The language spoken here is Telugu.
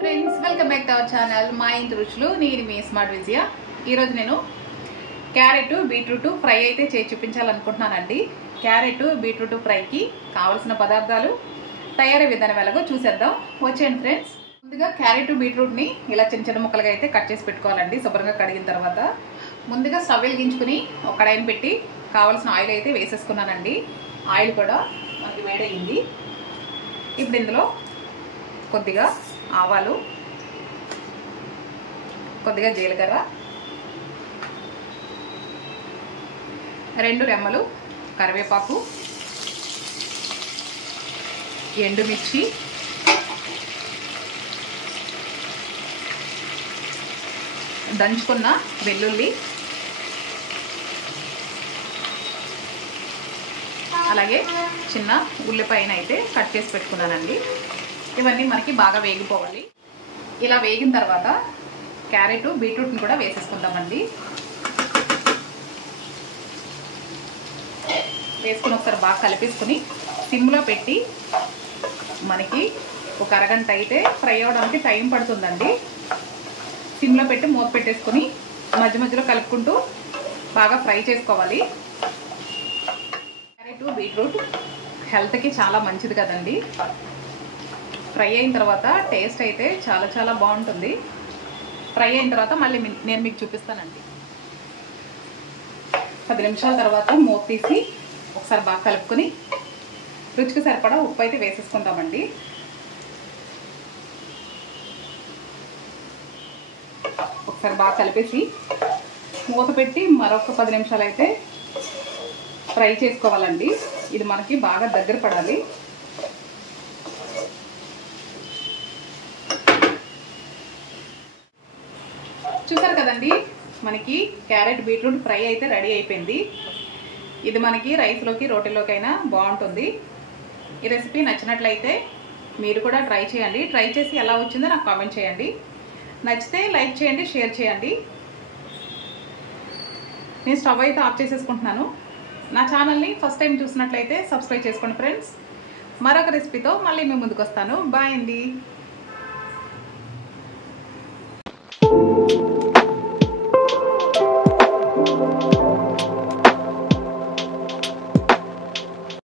Friends, welcome back to our channel మా ఇంటి రుచులు. నేను మీ స్మార్ట్ విజయ. ఈరోజు నేను క్యారెట్ బీట్రూట్ ఫ్రై అయితే చేసి చూపించాలనుకుంటున్నానండి. క్యారెట్ బీట్రూట్ ఫ్రైకి కావాల్సిన పదార్థాలు, తయారీ విధానం ఎలాగో చూసేద్దాం. వచ్చేయండి ఫ్రెండ్స్. ముందుగా క్యారెట్ బీట్రూట్ని ఇలా చిన్న చిన్న ముక్కలుగా అయితే కట్ చేసి పెట్టుకోవాలండి. శుభ్రంగా కడిగిన తర్వాత ముందుగా స్టవ్ వెలిగించుకుని ఒక కడాయిని పెట్టి కావాల్సిన ఆయిల్ అయితే వేసేసుకున్నానండి. ఆయిల్ కూడా మనకి వేడయింది. ఇప్పుడు ఇందులో కొద్దిగా ఆవాలు, కొద్దిగా జీలకర్ర, 2 రెమ్మలు కరివేపాకు, ఎండుమిర్చి, దంచుకున్న వెల్లుల్లి, అలాగే చిన్న ఉల్లిపాయను అయితే కట్ చేసి పెట్టుకున్నానండి. ఇవన్నీ మనకి బాగా వేగిపోవాలి. ఇలా వేగిన తర్వాత క్యారెట్ బీట్రూట్ని కూడా వేసేసుకుందామండి. వేసుకుని ఒకసారి బాగా కలిపేసుకుని సిమ్లో పెట్టి మనకి ఒక అరగంట అయితే ఫ్రై అవ్వడానికి టైం పడుతుందండి. సిమ్లో పెట్టి మూత పెట్టేసుకుని మధ్య మధ్యలో కలుపుకుంటూ బాగా ఫ్రై చేసుకోవాలి. క్యారెట్ బీట్రూట్ హెల్త్కి చాలా మంచిది కదండి. ఫ్రై అయిన తర్వాత టేస్ట్ అయితే చాలా చాలా బాగుంటుంది. ఫ్రై అయిన తర్వాత మళ్ళీ నేను మీకు చూపిస్తానండి. 10 నిమిషాల తర్వాత మూత తీసి ఒకసారి బాగా కలుపుకొని రుచికి సరిపడా ఉప్పు అయితే వేసేసుకుంటామండి. ఒకసారి బాగా కలిపేసి మూత పెట్టి మరొక 10 నిమిషాలు అయితే ఫ్రై చేసుకోవాలండి. ఇది మనకి బాగా దగ్గర పడాలి. చూసారు కదండి, మనకి క్యారెట్ బీట్రూట్ ఫ్రై అయితే రెడీ అయిపోయింది. ఇది మనకి రైస్లోకి రోటీలోకి అయినా బాగుంటుంది. ఈ రెసిపీ నచ్చినట్లయితే మీరు కూడా ట్రై చేయండి. ట్రై చేసి ఎలా వచ్చిందో నాకు కామెంట్ చేయండి. నచ్చితే లైక్ చేయండి, షేర్ చేయండి. నేను స్టవ్ అయితే ఆఫ్ చేసేసుకుంటున్నాను. నా ఛానల్ని ఫస్ట్ టైం చూసినట్లయితే సబ్స్క్రైబ్ చేసుకోండి ఫ్రెండ్స్. మరొక రెసిపీతో మళ్ళీ మీ ముందుకు వస్తాను. బాయ్ అండి.